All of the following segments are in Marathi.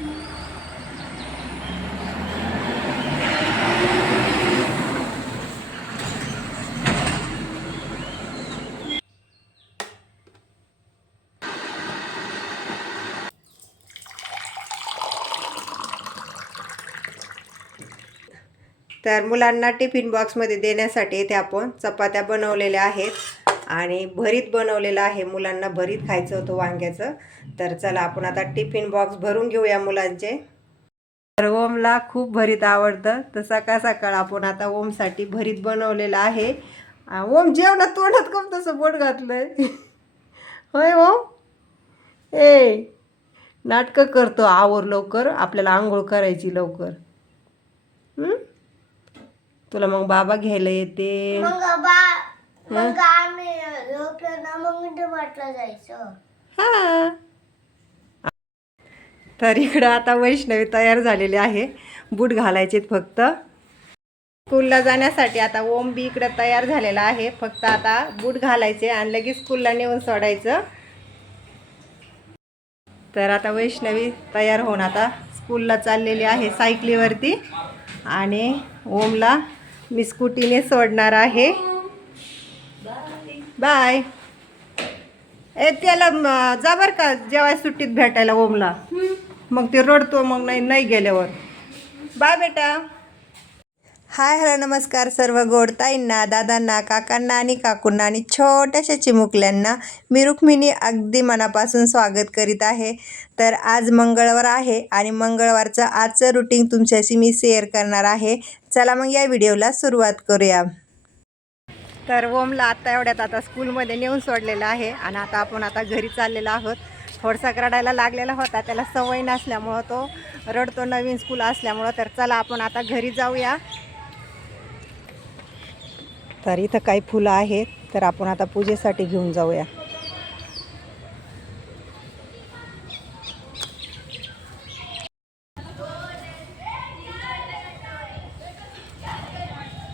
तर मुलांना टिफिन बॉक्समध्ये देण्यासाठी इथे आपण चपात्या बनवलेल्या आहेत. आणि भरीत बनवलेलं आहे. मुलांना भरीत खायचं होतं वांग्याचं. तर चला आपण आता टिफिन बॉक्स भरून घेऊया मुलांचे. तर ओमला खूप भरीत आवडतं. तर सकाळ सकाळ आपण आता ओमसाठी भरीत बनवलेलं आहे. ओम जेवणात तोंडात कम तसं बोट घातलं होय ओम? ए नाटकं करतो आवर लवकर. आपल्याला आंघोळ करायची लवकर. तुला मग बाबा घ्यायला येते. मग बा मग आम्ही झोपलो ना मग वाटलं जायचं. हा. तर इकडं आता वैष्णवी तयार झालेली आहे. बूट घालायचे फक्त. स्कूलला जाण्यासाठी आता ओम बी इकडं तयार झालेला आहे. फक्त आता बूट घालायचे आणि लगेच स्कूलला नेऊन सोडायचं. तर आता वैष्णवी तयार होऊन आता स्कूलला चाललेली आहे सायकलीवरती. आणि ओमला मी स्कूटीने सोडणार आहे. बाय. ए त्याला जा बर का जेव्हा सुट्टीत भेटायला ओमला. मग ते रडतो मग नाही नाही गेल्यावर. बाय बेटा. हाय हॅलो नमस्कार सर्व गोड ताईंना दादांना काकांना आणि काकूंना आणि छोट्याशा चिमुकल्यांना मी रुक्मिणी अगदी मनापासून स्वागत करीत आहे. तर आज मंगळवार आहे आणि मंगळवारचं आजचं रुटीन तुमच्याशी मी शेअर करणार आहे. चला मग या व्हिडिओला सुरुवात करूया. तर ओमला आत्ता एवढ्यात आता स्कूलमध्ये नेऊन सोडलेलं आहे आणि आता आपण आता घरी चाललेलो आहोत. थोडसा रडायला लागलेला होता त्याला सवय नसल्यामुळं तो रडतो नवीन स्कूल असल्यामुळं. तर चला आपण आता घरी जाऊया. तर इथं काही फुलं आहेत तर आपण आता पूजेसाठी घेऊन जाऊया.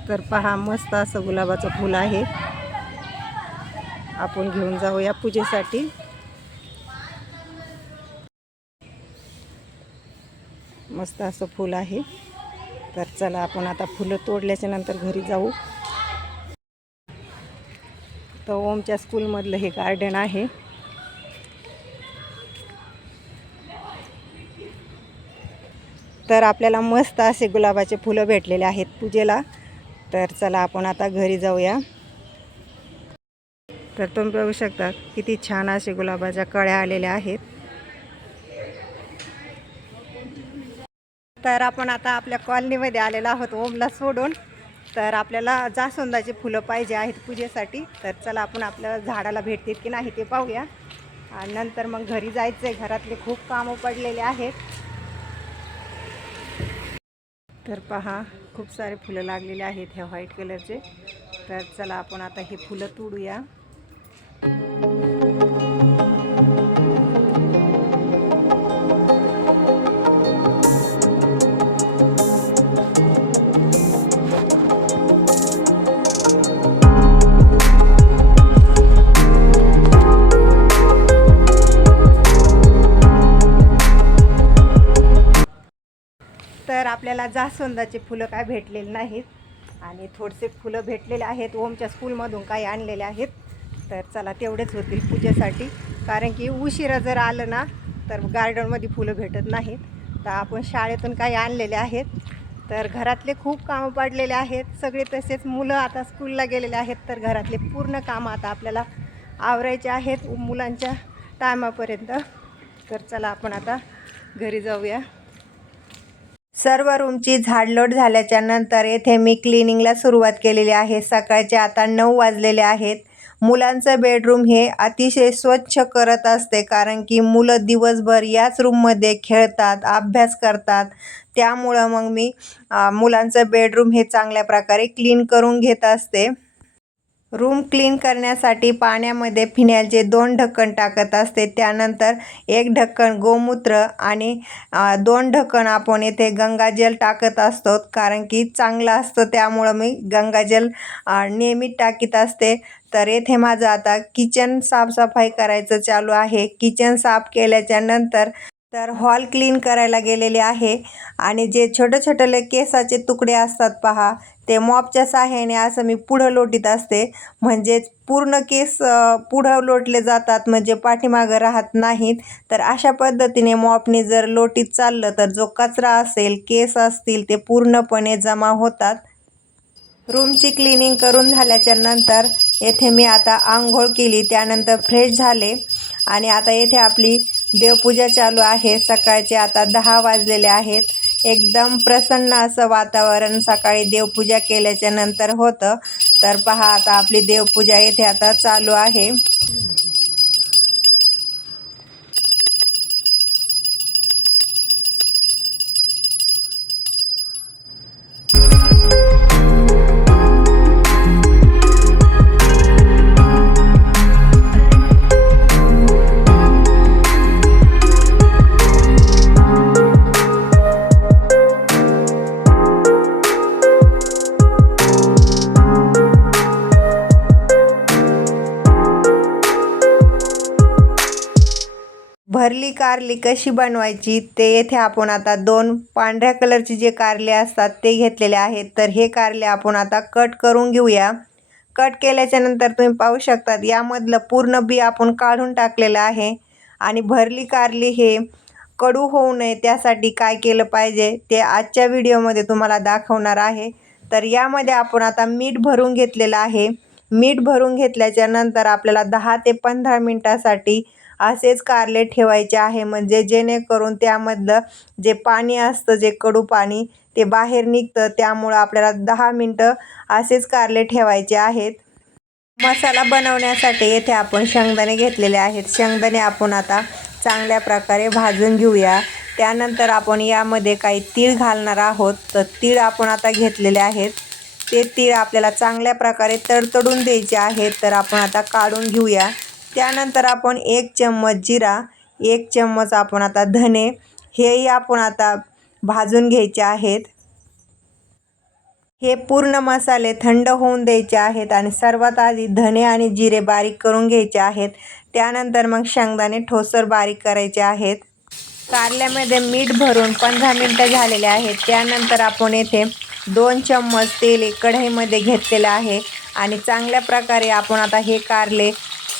तर पहा मस्त असं गुलाबाचं फुल आहे. आपण घेऊन जाऊया पूजेसाठी. मस्त असं फुल आहे. तर चला आपण आता फुलं तोडल्याच्या नंतर घरी जाऊ. तर ओमच्या स्कूलमधलं हे गार्डन आहे. तर आपल्याला मस्त असे गुलाबाचे फुलं भेटलेले आहेत पूजेला. तर चला आपण आता घरी जाऊया. तर तुम्ही बघू शकता किती छान असे गुलाबाच्या कळ्या आलेल्या आहेत. तर आपण आता आपल्या कॉलनीमध्ये आलेलो आहोत ओमला सोडून. तर आपल्याला जास्वंदाची फुलं पाहिजे आहेत पूजेसाठी. तर चला आपण आपल्या झाडाला भेटतील की नाही ते पाहूया. आणि नंतर मग घरी जायचं आहे घरातले खूप कामं पडलेले आहेत. तर पहा खूप सारे फुलं लागलेले आहेत ह्या व्हाईट कलरचे तर चला आपण आता हे फुलं तोडूया. तर आपल्याला जास्वंदाचे फुलं काय भेटलेले नाहीत. आणि थोडेसे फुलं भेटलेले आहेत. ओमच्या स्कूलमधून काही आणलेले आहेत. तर चला तेवढेच होतील पूजेसाठी. कारण की उशिरा जर आलं ना तर गार्डनमध्ये फुलं भेटत नाहीत. तर आपण शाळेतून काही आणलेले आहेत. तर घरातले खूप कामं पडलेले आहेत. सगळे तसेच मुलं आता स्कूलला गेलेले आहेत. तर घरातले पूर्ण कामं आता आपल्याला आवरायचे आहेत मुलांच्या टायमापर्यंत. तर चला आपण आता घरी जाऊया. सर्व रूमची झाडलोट झाल्याच्यानंतर येथे मी क्लिनिंगला सुरुवात केलेली आहे. सकाळचे आता नऊ वाजलेले आहेत. मुलांचं बेडरूम हे अतिशय स्वच्छ करत असते कारण की मुलं दिवसभर याच रूममध्ये खेळतात अभ्यास करतात. त्यामुळं मग मी मुलांचं बेडरूम हे चांगल्या प्रकारे क्लीन करून घेत असते. रूम क्लीन करण्यासाठी पाण्यामध्ये फिनॅलचे दोन ढक्कन टाकत असते त्यानंतर एक ढक्कन गोमूत्र आणि दोन ढक्कन आपण येथे गंगाजल टाकत असतो कारण की चांगलं असतं त्यामुळं मी गंगाजल अ, नेहमी टाकीत असते. तर येथे माझं आता किचन साफसफाई करायचं चालू आहे. किचन साफ केल्याच्यानंतर तर हॉल क्लीन करायला गेलेले आहे. आणि जे छोटे छोटेले केसाचे तुकडे असतात पहा ते मॉपच्या साह्याने असं मी पुढं लोटीत असते. म्हणजेच पूर्ण केस पुढं लोटले जातात म्हणजे पाठीमागं राहत नाहीत. तर अशा पद्धतीने मॉपने जर लोटीत चाललं तर जो कचरा असेल केस असतील ते पूर्णपणे जमा होतात. रूमची क्लिनिंग करून झाल्याच्यानंतर येथे मी आता आंघोळ केली त्यानंतर फ्रेश झाले. आणि आता येथे आपली देवपूजा चालू आहे. सकाळचे आता दहा वाजलेले आहेत. एकदम प्रसन्न असं वातावरण सकाळी देवपूजा केल्याच्यानंतर होतं. तर पहा आता आपली देवपूजा येथे आता चालू आहे. कारली कशी बनवायची ते येथे आपण आता दोन पांढऱ्या कलरचे जे कारले असतात ते घेतलेले आहेत. तर हे कारले आपण आता कट करून घेऊया. कट केल्याच्यानंतर तुम्ही पाहू शकतात यामधलं पूर्ण बी आपण काढून टाकलेलं आहे. आणि भरली कारली हे कडू होऊ नये त्यासाठी काय केलं पाहिजे ते आजच्या व्हिडिओमध्ये तुम्हाला दाखवणार आहे. तर यामध्ये आपण आता मीठ भरून घेतलेलं आहे. मीठ भरून घेतल्याच्या नंतर आपल्याला दहा ते पंधरा मिनटासाठी असेच कारले ठेवायचे आहे. म्हणजे जेणेकरून त्यामधलं जे पाणी असतं जे कडू पाणी ते बाहेर निघतं. त्यामुळं आपल्याला दहा मिनटं असेच कारले ठेवायचे आहेत. मसाला बनवण्यासाठी येथे आपण शेंगदाणे घेतलेले आहेत. शेंगदाणे आपण आता चांगल्या प्रकारे भाजून घेऊया. त्यानंतर आपण यामध्ये काही तीळ घालणार आहोत. तर तीळ आपण आता घेतलेले आहेत. ते तीळ आपल्याला चांगल्या प्रकारे तडतडून द्यायचे आहेत. तर आपण आता काढून घेऊया. त्यानंतर आपण एक चम्मच जिरा एक चम्मच आपण आता धने हेही आपण आता भाजून घ्यायचे आहेत. हे पूर्ण मसाले थंड होऊन द्यायचे आहेत आणि सर्वात आधी धने आणि जिरे बारीक करून घ्यायचे आहेत. त्यानंतर मग शेंगदाणे ठोसर बारीक करायचे आहेत. कारल्यामध्ये मीठ भरून पंधरा मिनटं झालेले आहेत. त्यानंतर आपण येथे दोन चम्मच तेल कढईमध्ये घेतलेलं आहे आणि चांगल्या प्रकारे आपण आता हे कारले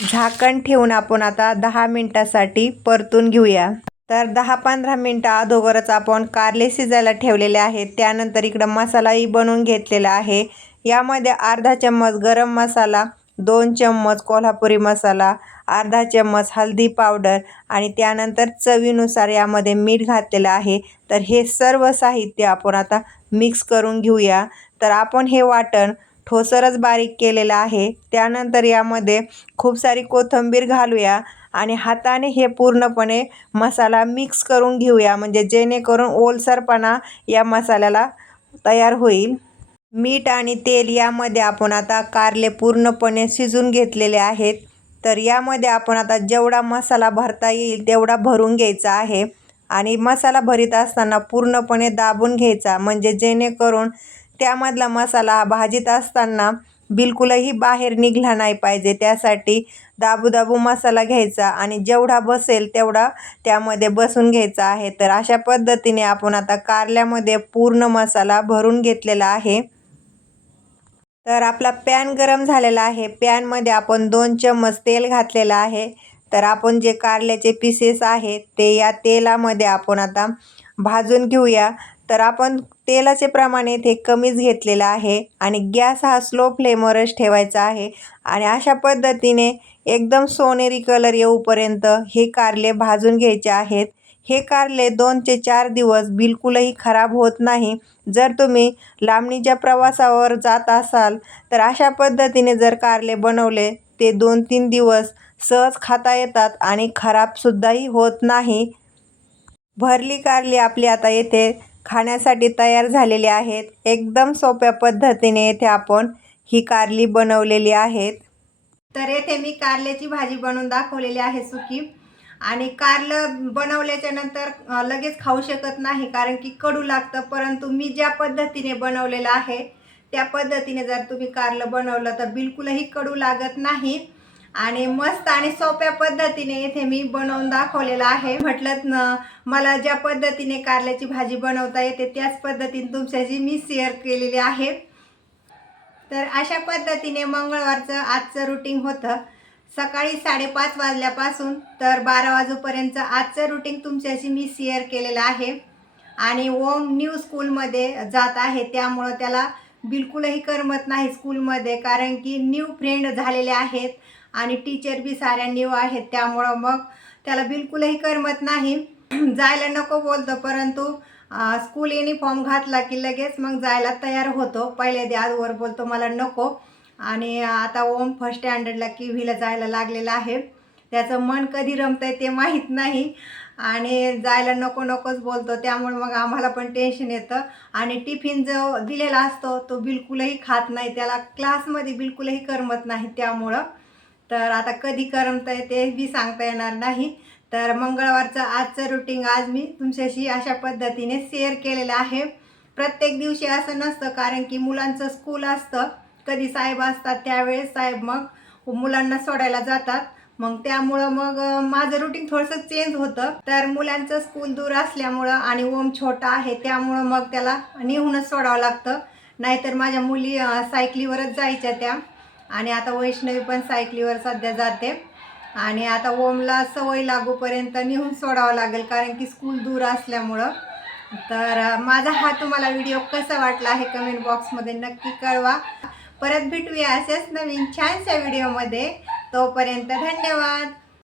झाकण ठेवून आपण आता दहा मिनटासाठी परतून घेऊया. तर दहा पंधरा मिनटं अगोदरच आपण कारले शिजायला ठेवलेले आहेत. त्यानंतर इकडं मसालाही बनवून घेतलेला आहे. यामध्ये अर्धा चम्मच गरम मसाला दोन चम्मच कोल्हापुरी मसाला अर्धा चम्मच हळदी पावडर आणि त्यानंतर चवीनुसार यामध्ये मीठ घातलेलं आहे. तर हे सर्व साहित्य आपण आता मिक्स करून घेऊया. तर आपण हे वाटण ठोसरच बारीक केलेलं आहे. त्यानंतर यामध्ये खूप सारी कोथिंबीर घालूया आणि हाताने हे पूर्णपणे मसाला मिक्स करून घेऊया. म्हणजे जेणेकरून ओलसरपणा या मसाल्याला तयार होईल. मीठ आणि तेल यामध्ये आपण आता कारले पूर्णपणे शिजून घेतलेले आहेत. तर यामध्ये आपण आता जेवढा मसाला भरता येईल तेवढा भरून घ्यायचा आहे. आणि मसाला भरीत असताना पूर्णपणे दाबून घ्यायचा. म्हणजे जेणेकरून त्यामधला मसाला भाजीत असताना बिलकुलही बाहेर निघला नाही पाहिजे. त्यासाठी दाबू दाबू मसाला घ्यायचा आणि जेवढा बसेल तेवढा त्यामध्ये बसून घ्यायचा आहे. तर अशा पद्धतीने आपण आता कारल्यामध्ये पूर्ण मसाला भरून घेतलेला आहे. तर आपला पॅन गरम झालेला आहे. पॅनमध्ये आपण दोन चम्मच तेल घातलेलं आहे. तर आपण जे कारल्याचे पीसेस आहेत ते या तेलामध्ये आपण आता भाजून घेऊया. तर आपण तेलाचे प्रमाण इथे कमीच घेतलेलं आहे आणि गॅस हा स्लो फ्लेमवरच ठेवायचा आहे. आणि अशा पद्धतीने एकदम सोनेरी कलर येऊपर्यंत हे कारले भाजून घ्यायचे आहेत. हे कारले दोन ते चार दिवस बिलकुलही खराब होत नाही. जर तुम्ही लांबणीच्या प्रवासावर जात असाल तर अशा पद्धतीने जर कारले बनवले ते दोन तीन दिवस सहज खाता येतात आणि खराबसुद्धाही होत नाही. भरली कारली आपली आता येथे खाण्यासाठी तयार झालेले आहेत. एकदम सोप्या पद्धतीने येथे आपण ही कारली बनवलेली आहेत. तर येथे मी कारल्याची भाजी बनवून दाखवलेली आहे सुकी. आणि कारलं बनवल्याच्या नंतर लगेच खाऊ शकत नाही कारण की कडू लागतं. परंतु मी ज्या पद्धतीने बनवलेलं आहे त्या पद्धतीने जर तुम्ही कारलं बनवलं तर बिलकुलही कडू लागत नाही. आणि मस्त आणि सोप्या पद्धतीने इथे मी बनवून दाखवलेलं आहे. म्हटलं न मला ज्या पद्धतीने कारल्याची भाजी बनवता येते त्याच पद्धतीने तुमच्याशी मी शेअर केलेली आहे. तर अशा पद्धतीने मंगळवारचं आजचं रुटीन होतं. सकाळी साडेपाच वाजल्यापासून तर बारा वाजूपर्यंत आजचं रुटीन तुमच्याशी मी शेअर केलेलं आहे. आणि ओम न्यू स्कूलमध्ये जात आहे त्यामुळं त्याला बिलकुलही करमत नाही स्कूलमध्ये कारण की न्यू फ्रेंड झालेले आहेत. आणि टीचर बी साऱ्या न्यू आहेत त्यामुळं मग त्याला बिलकुलही करमत नाही. जायला नको बोलतो परंतु स्कूल युनिफॉर्म घातला की लगेच मग जायला तयार होतो. पहिले द्यावर बोलतो मला नको. आणि आता ओम फर्स्ट स्टँडर्डला किव्हीला जायला लागलेला आहे. त्याचं मन कधी रमतंय ते माहीत नाही. आणि जायला नको नकोच बोलतो त्यामुळे मग आम्हाला पण टेन्शन येतं. आणि टिफिन जो दिलेला असतो तो बिलकुलही खात नाही. त्याला क्लासमध्ये बिलकुलही करमत नाही त्यामुळं. तर आता कधी करमतंय ते बी सांगता येणार नाही. तर मंगळवारचं आजचं रुटीन आज मी तुमच्याशी अशा पद्धतीने शेअर केलेलं आहे. प्रत्येक दिवशी असं नसतं कारण की मुलांचं स्कूल असतं. कधी साहेब असतात त्यावेळेस साहेब मग मुलांना सोडायला जातात. मग त्यामुळं मग माझं रुटीन थोडंसं चेंज होतं. तर मुलांचं स्कूल दूर असल्यामुळं आणि ओम छोटा आहे त्यामुळं मग त्याला नेहूनच सोडावं लागतं. नाहीतर माझ्या मुली सायकलीवरच जायच्या त्या. आणि आता वैष्णवी पण सायकलीवर सध्या जाते. आणि आता ओमला सवय लागूपर्यंत नेहून सोडावं लागेल कारण की स्कूल दूर असल्यामुळं. तर माझा हा तुम्हाला व्हिडिओ कसा वाटला आहे कमेंट बॉक्समध्ये नक्की कळवा. परत भेटूया असेच नवीन छानशा व्हिडिओमध्ये तोपर्यंत धन्यवाद.